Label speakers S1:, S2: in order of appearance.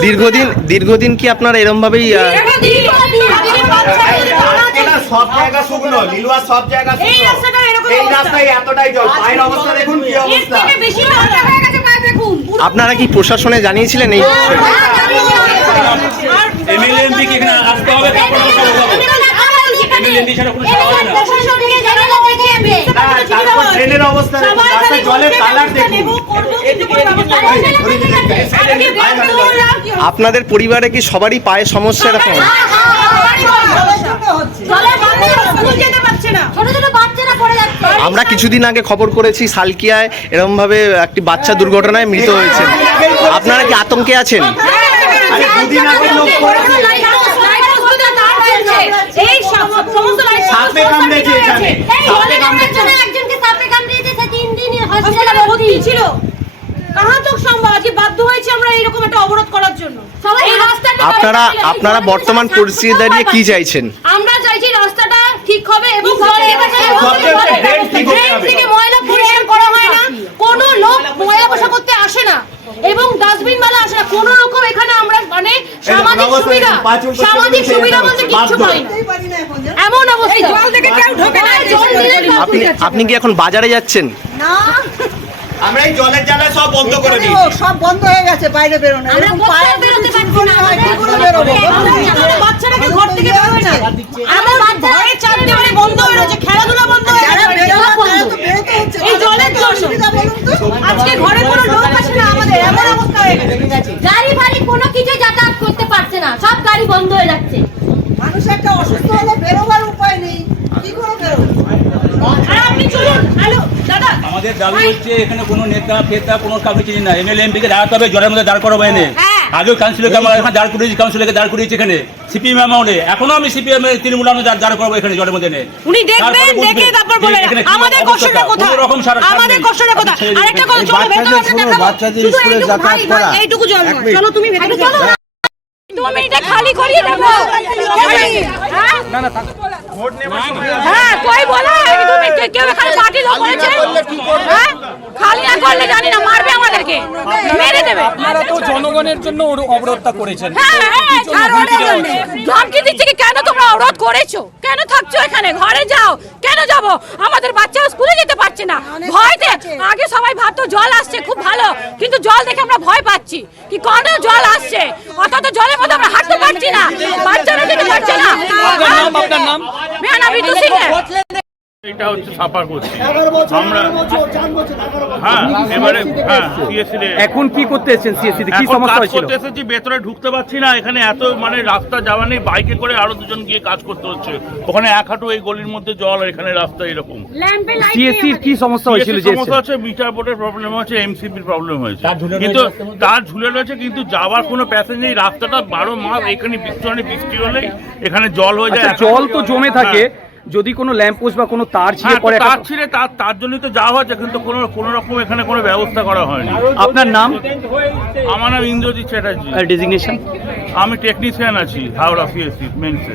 S1: দীর্ঘদিন দীর্ঘদিন কি আপনারা এরম ভাবেই আহ,
S2: এটা দীর্ঘদিন, দিনে পাঁচ ছয় দিন ধরা আছে।
S3: এটা সব জায়গা শুকনো লিলুয়া সব জায়গা শুকনো এই রাস্তায় এতটাই জল পায়ের অবস্থা দেখুন কি অবস্থা
S2: থেকে বেশি নোংরা হয়ে গেছে পায়ে দেখুন। পুরো-
S1: আপনারা কি প্রশাসনে জানিয়েছিলেন এই বিষয়ে?
S2: হ্যাঁ,
S4: এমএলএ এমপি কে এখানে আসতে হবে তারপর ছাড়া কোনো না।
S3: তারপর ড্রেনের অবস্থা রাস্তায় জলের কালার দেখুন।
S1: আপনাদের পরিবারে কি সবারই পায়ে সমস্যা এরকম
S2: জলের বালতি স্কুল যেতে পারছে না। ছোট ছোট বাচ্চারা পড়ে যাচ্ছে।
S1: আমরা কিছুদিন আগে খবর করেছি সালকিয়ায় এরকম ভাবে একটি বাচ্চা দুর্ঘটনায় মৃত হয়েছে আপনারা কি আতঙ্কে আছেন
S3: সাপে কামড়েছে এখানে।
S2: এই
S3: সাপে কামড়েছে।
S2: একজনকে সাপে কামড়িয়েছে, সে তিন দিন হসপিটালে ভর্তি। ছিল। সম্ভব আজকে বাধ্য হয়েছে আমরা এইরকম একটা অবরোধ করার জন্য। এই রাস্তাটা
S1: আপনারা আপনারা বর্তমান পরিস্থিতি দাঁড়িয়ে কি চাইছেন?
S2: আমরা চাইছি রাস্তাটা ঠিক হবে এবং। থেকে ময়লা পরিষ্কার করা হয় না। কোনো লোক ময়লা বসা করতে আসে না। এবং ডাস্টবিন वाला আসে না। কোনো রকম এখানে আমরা মানে সামাজিক সুবিধা সামাজিক সুবিধা বলতে কিচ্ছু পাই না। এমন অবস্থা? জল থেকে কেউ ঢোকে না জল দিলে
S1: আপনি আপনি কি এখন বাজারে যাচ্ছেন?
S5: না।
S3: আমরা এই জলের জ্বালা সব বন্ধ করে
S5: সব বন্ধ হয়ে গেছে বাইরে বেরোনো।
S2: আমরা বেরোতে পারছি না,
S5: বেরোবো?
S2: বাচ্চাটাকে ঘর থেকে না। আমার ঘরের চার দেওয়ালে বন্ধ হয়ে রয়েছে খেলাধুলা বন্ধ হয়ে গেছে। এই জলের জন্য।
S5: অসুবিধা বলুন তো?
S2: আজকে ঘরে কোনো লোক আছে না আমাদের এমন অবস্থা হয়ে গেছে।
S6: গাড়ি ফাড়ি কোনো কিছু যাতায়াত করতে পারছে না সব গাড়ি বন্ধ হয়ে যাচ্ছে।
S5: মানুষ একটা অসুস্থ হলে বেরোবার উপায় নেই। কি করে বেরোবো?
S2: আপনি চলুন হ্যালো
S4: আমাদের দাবি হচ্ছে এখানে কোনো নেতা ফেতা কোনো কাউকে চিনি না। এমএলএ এমপি কে দাঁড়াতে হবে জলের মধ্যে দাঁড় করাবো এনে।
S2: হ্যাঁ।
S4: আগেও কাউন্সিলরকে আমরা এখানে দাঁড় করিয়েছি কাউন্সিলরকে দাঁড় করিয়েছি এখানে। সিপিএম আমলে এখনও আমি সিপিএম এর তৃণমূল আমলে দাঁড় করাবো এখানে জলের মধ্যে এনে।
S2: উনি দেখবেন দেখে তারপর বলবেন আমাদের কষ্টটা কোথায়
S4: রকম সারা
S2: আমাদের কষ্টটা কোথায় আরেকটা কথা চলো ভেতরে ভেতরে দেখাবো শুধু এইটুকু ভাই, এইটুকু জল চলো তুমি ভেতরে চলো। খালি করিয়ে দেবো হ্যাঁ? কই বলা? দু কেউ এখানে পার্টি লোক করেছে? হ্যাঁ? খালি না করলে জানি না মারবে আমাদেরকে। মেরে দেবে।
S7: আপনারা তো জনগণের জন্য অবরোধটা করেছেন।
S2: হ্যাঁ, হ্যাঁ। ধমকি দিচ্ছে কি কেন তোমরা অবরোধ করেছ? কেন থাকছো এখানে? ঘরে যাও। কেন যাব? আমাদের বাচ্চা স্কুলে যেতে পারছে না। ভয়তে আগে সবাই ভাবতো জল আসছে খুব ভালো। কিন্তু জল দেখে আমরা ভয় পাচ্ছি। কি কেন জল আসছে? অত জলের মধ্যে আমরা হাঁটতে পারছি না বাচ্চারা যেতে পারছে না
S7: আপনার নাম আপনার নাম
S2: মেয়া নাম ঋতু সিং
S8: এটা হচ্ছে সাফার করছি আমরা হ্যাঁ এবারে হ্যাঁ সিএসসি
S7: এখন কি করতে এসেছেন সিএসসি কি সমস্যা হয়েছিল?
S8: করতে এসেছি ভেতরে ঢুকতে পারছি না এখানে এত মানে রাস্তা যাওয়া নেই বাইকে করে আরও দুজন গিয়ে কাজ করতে হচ্ছে। ওখানে এক হাঁটু এই গলির মধ্যে জল আর এখানে রাস্তা এরকম।
S7: সিএসসির কি সমস্যা হয়েছিল যে
S8: সমস্যা হচ্ছে মিটার বোর্ডের প্রবলেম হচ্ছে এমসিবির প্রবলেম হয়েছে। কিন্তু তার ঝুলে রয়েছে কিন্তু যাওয়ার কোনো প্যাসেজ নেই রাস্তাটা বারো মাস এখানে বৃষ্টি হলে বৃষ্টি হলে এখানে জল হয়ে যায়
S7: আচ্ছা জল তো জমে থাকে যদি কোনো ল্যাম্পপোস্ট বা কোনো তার ছিঁড়ে
S8: হ্যাঁ,
S7: পড়ে
S8: তার ছিঁড়ে তার তার জন্যই তো যাওয়া হয়েছে কিন্তু কোনো কোনো রকম এখানে কোনো ব্যবস্থা করা হয়নি।
S7: আপনার নাম?
S8: আমার নাম ইন্দ্রজিৎ চ্যাটার্জি।
S7: ডেজিগনেশন
S8: আমি টেকনিশিয়ান আছি হাওড়া সিএসসি মেনসে